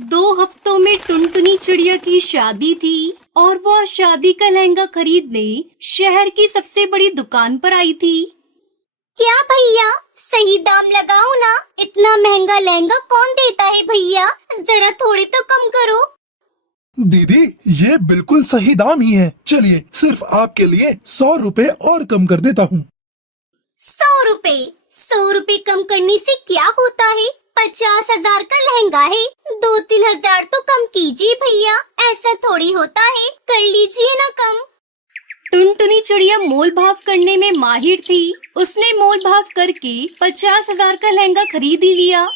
2 हफ्तों में टुनटुनी चिड़िया की शादी थी और वह शादी का लहंगा खरीदने शहर की सबसे बड़ी दुकान पर आई थी। क्या भैया, सही दाम लगाओ ना। इतना महंगा लहंगा कौन देता है भैया, जरा थोड़े तो कम करो। दीदी, ये बिल्कुल सही दाम ही है। चलिए, सिर्फ आपके लिए 100 रुपए और कम कर देता हूँ। 100 रुपए कम करने से क्या होता है? 50,000 का लहंगा है, 2-3 हजार तो कम कीजिए भैया। ऐसा थोड़ी होता है, कर लीजिए ना कम। टुनटुनी चिड़िया मोल भाव करने में माहिर थी। उसने मोल भाव करके 50,000 का लहंगा खरीद ही लिया।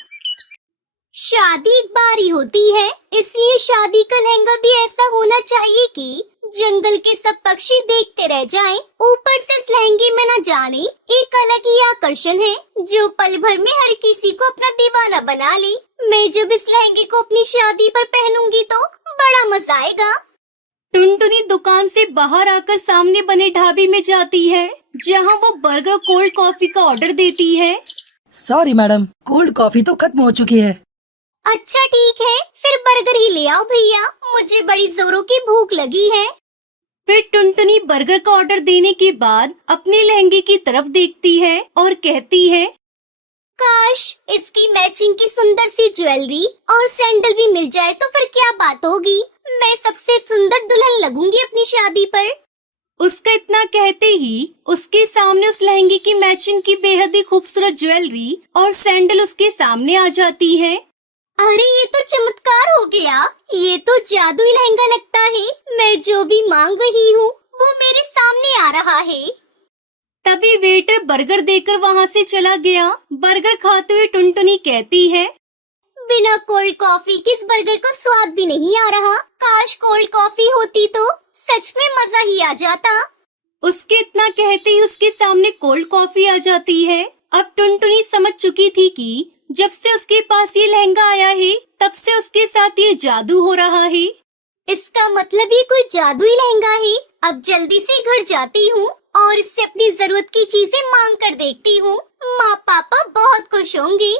शादी एक बार ही होती है, इसलिए शादी का लहंगा भी ऐसा होना चाहिए कि जंगल के सब पक्षी देखते रह जाएं। ऊपर से इस लहंगे में न जाने एक अलग ही आकर्षण है, जो पल भर में हर किसी को अपना दीवाना बना ले। मैं जब इस लहंगे को अपनी शादी पर पहनूंगी तो बड़ा मजा आएगा। टुनटुनी दुकान से बाहर आकर सामने बने ढाबे में जाती है, जहां वो बर्गर कोल्ड कॉफी का ऑर्डर देती है। सॉरी मैडम, कोल्ड कॉफी तो खत्म हो चुकी है। अच्छा ठीक है, फिर बर्गर ही ले आओ भैया, मुझे बड़ी जोरों की भूख लगी है। फिर टुनटुनी बर्गर का ऑर्डर देने के बाद अपने लहंगे की तरफ देखती है और कहती है, काश इसकी मैचिंग की सुंदर सी ज्वेलरी और सैंडल भी मिल जाए तो फिर क्या बात होगी। मैं सबसे सुंदर दुल्हन लगूंगी अपनी शादी पर। उसका इतना कहते ही उसके सामने उस लहंगे की मैचिंग की बेहद ही खूबसूरत ज्वेलरी और सैंडल उसके सामने आ जाती है। अरे ये तो चमत्कार हो गया, ये तो जादुई लहंगा लगता है। मैं जो भी मांग रही हूँ वो मेरे सामने आ रहा है। तभी वेटर बर्गर देकर वहाँ से चला गया। बर्गर खाते हुए टुनटुनी कहती है, बिना कोल्ड कॉफी के इस बर्गर को स्वाद भी नहीं आ रहा। काश कोल्ड कॉफी होती तो सच में मजा ही आ जाता। उसके इतना कहते ही उसके सामने कोल्ड कॉफी आ जाती है। अब टुनटुनी समझ चुकी थी कि जब से उसके पास ये लहंगा आया है, तब से उसके साथ ये जादू हो रहा है। इसका मतलब ये कोई जादुई लहंगा है। अब जल्दी से घर जाती हूँ और इससे अपनी जरूरत की चीजें मांग कर देखती हूँ। माँ पापा बहुत खुश होंगे।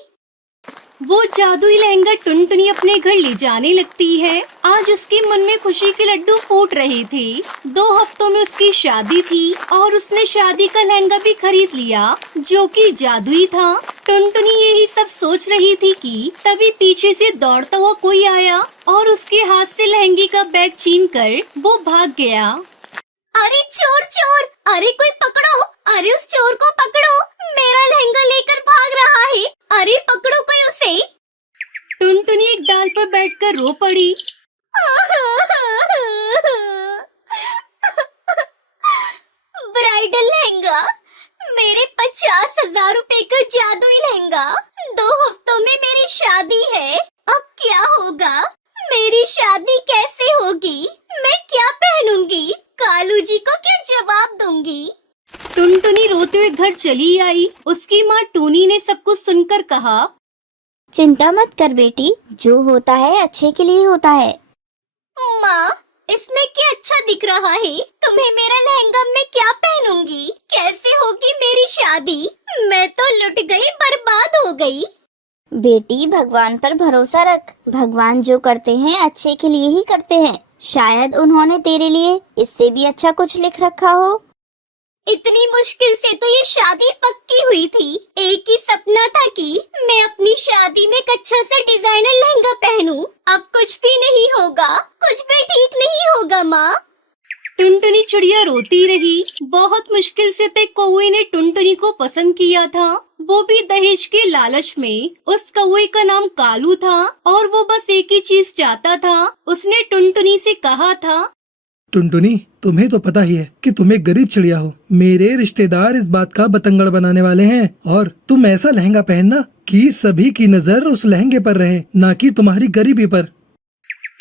वो जादुई लहंगा टुनटुनी अपने घर ले जाने लगती है। आज उसके मन में खुशी के लड्डू फूट रहे थे। 2 हफ्तों में उसकी शादी थी और उसने शादी का लहंगा भी खरीद लिया, जो कि जादुई था। टुनटुनी यही सब सोच रही थी कि तभी पीछे से दौड़ता हुआ कोई आया और उसके हाथ से लहंगे का बैग छीनकर वो भाग गया। अरे चोर चोर, अरे कोई पकड़ो, अरे उस चोर को पकड़ो, मेरा लहंगा लेकर भाग रहा है। अरे पकड़ो कोई उसे। टुनटुनी एक डाल पर बैठकर रो पड़ी। ब्राइडल लहंगा, मेरे 50,000 रुपए का जादुई लहंगा। 2 हफ्तों में मेरी शादी है, अब क्या होगा? मेरी शादी कैसे होगी? मैं क्या पहनूंगी? कालू जी को क्या जवाब दूंगी? टुनटुनी रोते हुए घर चली आई। उसकी माँ टूनी ने सब कुछ सुनकर कहा, चिंता मत कर बेटी, जो होता है अच्छे के लिए होता है। माँ, इसमें क्या अच्छा दिख रहा है? तुम्हें मेरा लहंगा मैं क्या पहनूंगी? कैसे होगी मेरी शादी? मैं तो लुट गई, बर्बाद हो गई। बेटी, भगवान पर भरोसा रख। भगवान जो करते हैं अच्छे के लिए ही करते हैं। शायद उन्होंने तेरे लिए इससे भी अच्छा कुछ लिख रखा हो। इतनी मुश्किल से तो ये शादी पक्की हुई थी। एक ही सपना था कि मैं अपनी शादी में एक अच्छा सा डिजाइनर लहंगा पहनूं। अब कुछ भी नहीं होगा, कुछ भी ठीक नहीं होगा माँ। टुनटुनी चिड़िया रोती रही। बहुत मुश्किल से तक कौवे ने टुनटुनी को पसंद किया था, वो भी दहेज के लालच में। उस कौवे का नाम कालू था और वो बस एक ही चीज चाहता था। उसने टुनटुनी से कहा था, टुनटुनी, तुम्हें तो पता ही है कि तुम एक गरीब चिड़िया हो। मेरे रिश्तेदार इस बात का बतंगड़ बनाने वाले हैं और तुम ऐसा लहंगा पहनना कि सभी की नजर उस लहंगे पर रहे, ना कि तुम्हारी गरीबी पर।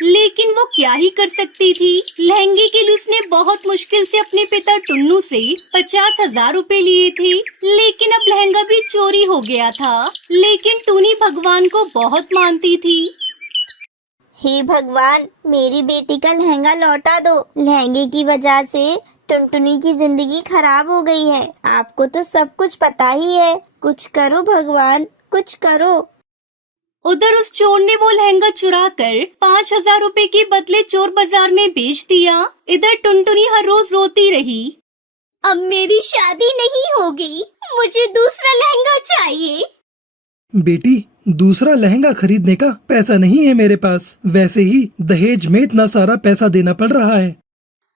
लेकिन वो क्या ही कर सकती थी। लहंगे के लिए उसने बहुत मुश्किल से अपने पिता टुन्नू से 50,000 रुपए लिए थे, लेकिन अब लहंगा भी चोरी हो गया था। लेकिन टूनी भगवान को बहुत मानती थी। हे भगवान, मेरी बेटी का लहंगा लौटा दो। लहंगे की वजह से टुनटुनी की जिंदगी खराब हो गई है। आपको तो सब कुछ पता ही है। कुछ करो भगवान, कुछ करो। उधर उस चोर ने वो लहंगा चुरा कर 5,000 रुपए के बदले चोर बाजार में बेच दिया। इधर टुनटुनी हर रोज रोती रही। अब मेरी शादी नहीं होगी, मुझे दूसरा लहंगा चाहिए। बेटी, दूसरा लहंगा खरीदने का पैसा नहीं है मेरे पास। वैसे ही दहेज में इतना सारा पैसा देना पड़ रहा है।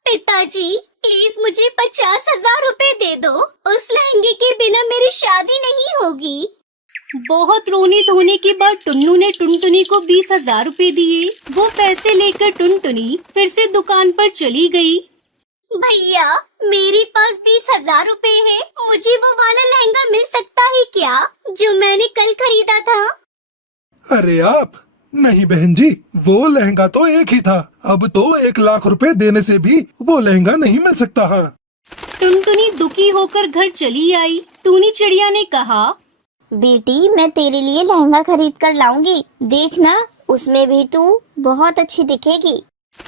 पिताजी, प्लीज मुझे 50,000 रुपए दे दो। उस लहंगे के बिना मेरी शादी नहीं होगी। बहुत रोने धोने के बाद टुन्नू ने टुनटुनी को 20,000 रुपए दिए। वो पैसे लेकर टुनटुनी फिर से दुकान पर चली गई। भैया, मेरे पास 20,000 रुपए है। मुझे वो वाला लहंगा मिल सकता है क्या, जो मैंने कल खरीदा था? अरे आप नहीं बहन जी, वो लहंगा तो एक ही था। अब तो 1,00,000 रुपए देने से भी वो लहंगा नहीं मिल सकता है। टुनटुनी दुखी होकर घर चली आई। टूनी चिड़िया ने कहा, बेटी मैं तेरे लिए लहंगा खरीद कर लाऊंगी, देखना उसमें भी तू बहुत अच्छी दिखेगी।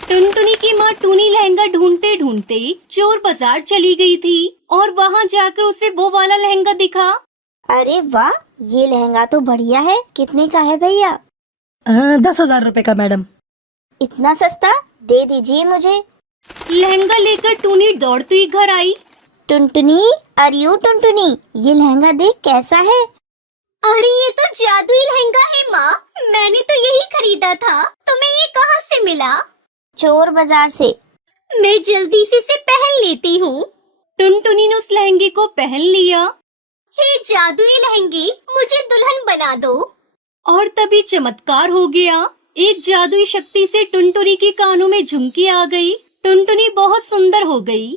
टुनटुनी की माँ टूनी लहंगा ढूंढते ढूंढते चोर बाजार चली गई थी और वहाँ जाकर उसे वो वाला लहंगा दिखा। अरे वाह, ये लहंगा तो बढ़िया है। कितने का है भैया? 10,000 रुपए का मैडम। इतना सस्ता? दे दीजिए मुझे। लहंगा लेकर टूनी दौड़ती घर आई। टुनटुनी, अरे ओ टुनटुनी, ये लहंगा देख कैसा है। अरे ये तो जादुई लहंगा है माँ, मैंने तो यही खरीदा था। तुम्हें ये कहाँ से मिला? चोर बाजार से। मैं जल्दी से इसे पहन लेती हूँ। टुनटुनी ने उस लहंगे को पहन लिया हे जादुई लहंगे, मुझे दुल्हन बना दो। और तभी चमत्कार हो गया। एक जादुई शक्ति से टुनटुनी के कानों में झुमकी आ गई। टुनटुनी बहुत सुंदर हो गई।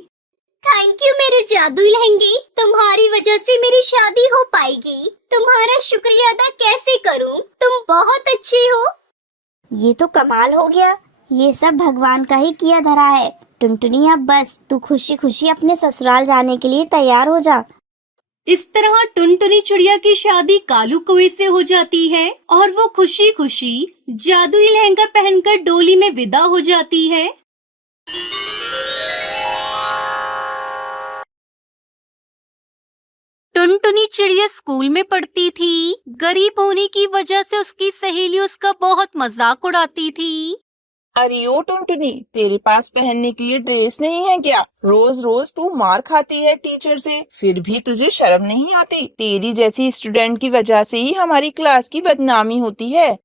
थैंक यू मेरे जादुई लहंगे, तुम्हारी वजह से मेरी शादी हो पाएगी। तुम्हारा शुक्रिया अदा कैसे करूं? तुम बहुत अच्छे हो। ये तो कमाल हो गया। ये सब भगवान का ही किया धरा है। टुनटुनी अब बस तू खुशी खुशी अपने ससुराल जाने के लिए तैयार हो जा। इस तरह टुनटुनी चिड़िया की शादी कालू कौवे से हो जाती है और वो खुशी खुशी जादुई लहंगा पहनकर डोली में विदा हो जाती है। टुनटुनी चिड़िया स्कूल में पढ़ती थी। गरीब होने की वजह से उसकी सहेली उसका बहुत मजाक उड़ाती थी। अरे ओ टुनटुनी, तेरे पास पहनने के लिए ड्रेस नहीं है क्या? रोज रोज तू मार खाती है टीचर से, फिर भी तुझे शर्म नहीं आती? तेरी जैसी स्टूडेंट की वजह से ही हमारी क्लास की बदनामी होती है।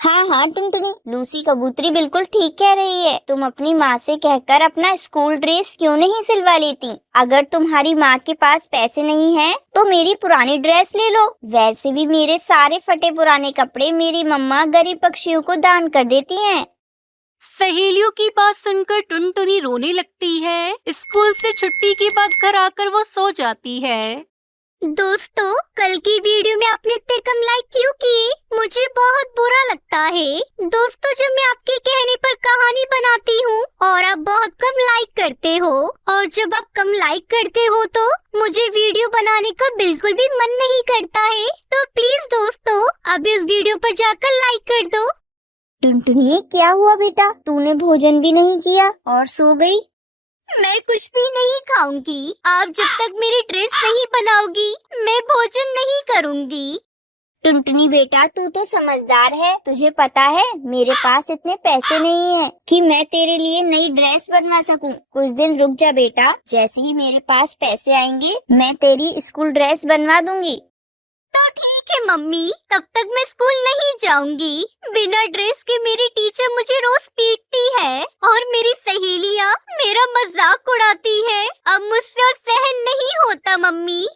हाँ हाँ टुनटुनी, लूसी कबूतरी बिल्कुल ठीक कह रही है। तुम अपनी माँ से कहकर अपना स्कूल ड्रेस क्यों नहीं सिलवा लेती? अगर तुम्हारी माँ के पास पैसे नहीं हैं, तो मेरी पुरानी ड्रेस ले लो। वैसे भी मेरे सारे फटे पुराने कपड़े मेरी मम्मा गरीब पक्षियों को दान कर देती हैं। सहेलियों की बात सुनकर टुनटुनी रोने लगती है। स्कूल से छुट्टी के बाद घर आकर वो सो जाती है। दोस्तों, कल की वीडियो में आपने इतने कम लाइक क्यों किए? मुझे बहुत बुरा लगता है। दोस्तों, जब मैं आपके कहने पर कहानी बनाती हूँ और आप बहुत कम लाइक करते हो, और जब आप कम लाइक करते हो तो मुझे वीडियो बनाने का बिल्कुल भी मन नहीं करता है। तो प्लीज दोस्तों, अभी इस वीडियो पर जाकर लाइक कर दो। टुनटुनी, क्या हुआ बेटा? तूने भोजन भी नहीं किया और सो गई? मैं कुछ भी नहीं खाऊंगी। आप जब तक मेरी ड्रेस नहीं बनाओगी, मैं भोजन नहीं करूंगी। टुनटुनी बेटा, तू तो समझदार है। तुझे पता है मेरे पास इतने पैसे नहीं है कि मैं तेरे लिए नई ड्रेस बनवा सकूं। कुछ दिन रुक जा बेटा, जैसे ही मेरे पास पैसे आएंगे मैं तेरी स्कूल ड्रेस बनवा दूंगी। तो ठीक है मम्मी, तब तक मैं स्कूल नहीं जाऊंगी। बिना ड्रेस के मेरी टीचर मुझे रोज पीटती है और मेरी सहेलियाँ मेरा मजाक उड़ाती है। अब मुझसे और सहन नहीं होता मम्मी।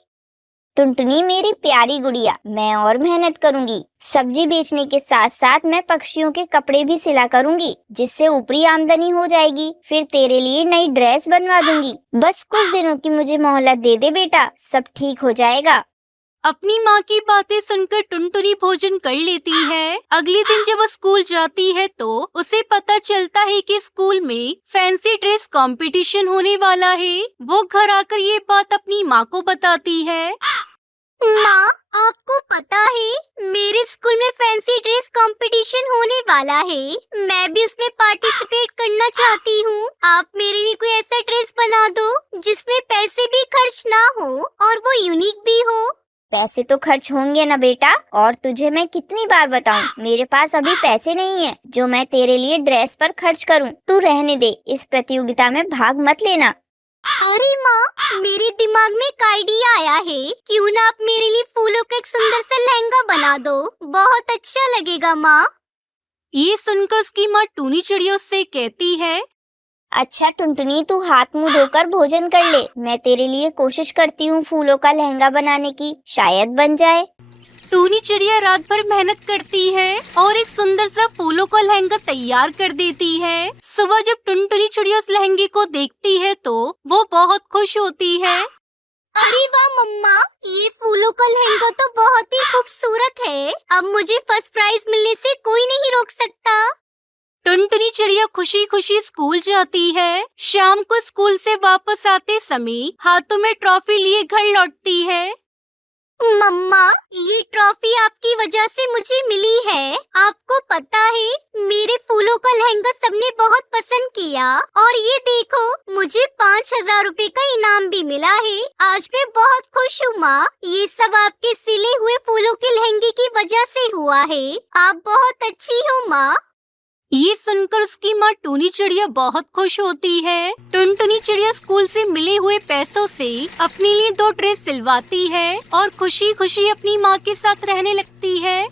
टुनटुनी मेरी प्यारी गुड़िया, मैं और मेहनत करूंगी। सब्जी बेचने के साथ साथ मैं पक्षियों के कपड़े भी सिला करूंगी, जिससे ऊपरी आमदनी हो जाएगी। फिर तेरे लिए नई ड्रेस बनवा दूंगी। बस कुछ दिनों की मुझे मोहलत दे दे बेटा, सब ठीक हो जाएगा। अपनी माँ की बातें सुनकर टुनटुनी भोजन कर लेती है। अगले दिन जब वो स्कूल जाती है तो उसे पता चलता है कि स्कूल में फैंसी ड्रेस कंपटीशन होने वाला है। वो घर आकर ये बात अपनी माँ को बताती है। माँ, आपको पता है मेरे स्कूल में फैंसी ड्रेस कंपटीशन होने वाला है। मैं भी उसमें पार्टिसिपेट करना चाहती हूँ। आप मेरे लिए कोई ऐसा ड्रेस बना दो जिसमें पैसे भी खर्च ना हो और वो यूनिक भी हो। पैसे तो खर्च होंगे ना बेटा। और तुझे मैं कितनी बार बताऊं, मेरे पास अभी पैसे नहीं है जो मैं तेरे लिए ड्रेस पर खर्च करूं। तू रहने दे, इस प्रतियोगिता में भाग मत लेना। अरे माँ, मेरे दिमाग में एक आइडिया आया है। क्यों ना आप मेरे लिए फूलों का एक सुंदर सा लहंगा बना दो, बहुत अच्छा लगेगा माँ। ये सुनकर उसकी माँ टूनी चिड़िया उससे कहती है, अच्छा टुनटुनी, तू हाथ मुंह धोकर भोजन कर ले। मैं तेरे लिए कोशिश करती हूँ फूलों का लहंगा बनाने की, शायद बन जाए। टूनी चिड़िया रात भर मेहनत करती है और एक सुंदर सा फूलों का लहंगा तैयार कर देती है। सुबह जब टुनटुनी चिड़िया उस लहंगे को देखती है तो वो बहुत खुश होती है। अरे वाह मम्मा, ये फूलों का लहंगा तो बहुत ही खूबसूरत है। अब मुझे फर्स्ट प्राइज मिलने से कोई नहीं रोक सकता। टुनटुनी चिड़िया खुशी खुशी स्कूल जाती है। शाम को स्कूल से वापस आते समय हाथों में ट्रॉफी लिए घर लौटती है। मम्मा, ये ट्रॉफी आपकी वजह से मुझे मिली है। आपको पता है, मेरे फूलों का लहंगा सबने बहुत पसंद किया और ये देखो, मुझे 5,000 रुपए का इनाम भी मिला है। आज मैं बहुत खुश हूँ माँ। ये सब आपके सिले हुए फूलों के लहंगे की वजह से हुआ है। आप बहुत अच्छी हो माँ। ये सुनकर उसकी माँ टूनी चिड़िया बहुत खुश होती है। टुनटुनी चिड़िया स्कूल से मिले हुए पैसों से अपने लिए 2 ड्रेस सिलवाती है और खुशी खुशी अपनी माँ के साथ रहने लगती है।